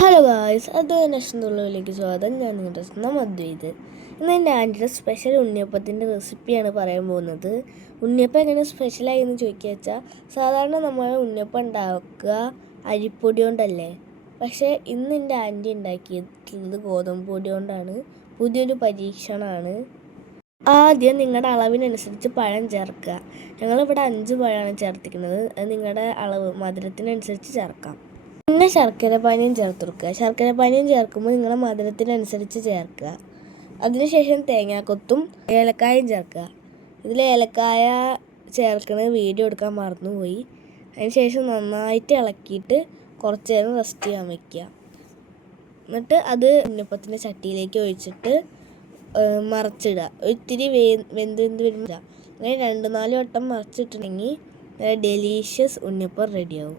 Hello guys അദ്വൈത നഷ്ടമുള്ളവരിലേക്ക് സ്വാഗതം. ഞാൻ നിങ്ങളുടെ സ്വന്തം അദ്വൈത് ഇന്ന് എന്റെ ആന്റിയുടെ സ്പെഷ്യൽ ഉണ്ണിയപ്പത്തിന്റെ റെസിപ്പിയാണ് പറയാൻ പോകുന്നത്. ഉണ്ണിയപ്പം എങ്ങനെ സ്പെഷ്യലായി എന്ന് ചോദിക്കുക വെച്ചാൽ സാധാരണ നമ്മൾ ഉണ്ണിയപ്പം ഉണ്ടാക്കുക അരിപ്പൊടി കൊണ്ടല്ലേ? പക്ഷേ ഇന്ന് എന്റെ ആന്റി ഉണ്ടാക്കിയിട്ടുള്ളത് ഗോതമ്പ് പൊടി കൊണ്ടാണ്. പുതിയൊരു പരീക്ഷണമാണ്. ആദ്യം നിങ്ങളുടെ അളവിനനുസരിച്ച് പഴം ചേർക്കുക. ഞങ്ങളിവിടെ അഞ്ച് പഴമാണ് ചേർത്തിക്കുന്നത് അത് നിങ്ങളുടെ അളവ് മധുരത്തിനനുസരിച്ച് ചേർക്കാം. പിന്നെ ശർക്കര പാനീയം ചേർത്ത് കൊടുക്കുക ശർക്കര പാനീയം ചേർക്കുമ്പോൾ നിങ്ങളുടെ മധുരത്തിനനുസരിച്ച് ചേർക്കുക. അതിനുശേഷം തേങ്ങാക്കൊത്തും ഏലക്കായും ചേർക്കുക. ഇതിൽ ഏലക്കായ ചേർക്കണ വീഡിയോ എടുക്കാൻ മറന്നുപോയി. അതിനുശേഷം നന്നായിട്ട് ഇളക്കിയിട്ട് കുറച്ച് നേരം റെസ്റ്റ് ചെയ്യാൻ വയ്ക്കുക എന്നിട്ട് അത് ഉന്നപ്പത്തിന്റെ ചട്ടിയിലേക്ക് ഒഴിച്ചിട്ട് മറച്ചിടുക. ഒത്തിരി വേ വെന്ത് വെന്ത് വരുമ്പോൾ അങ്ങനെ രണ്ട് നാല് വട്ടം മറച്ചിട്ടുണ്ടെങ്കിൽ ഡെലീഷ്യസ് ഉണ്ണിയപ്പം റെഡിയാവും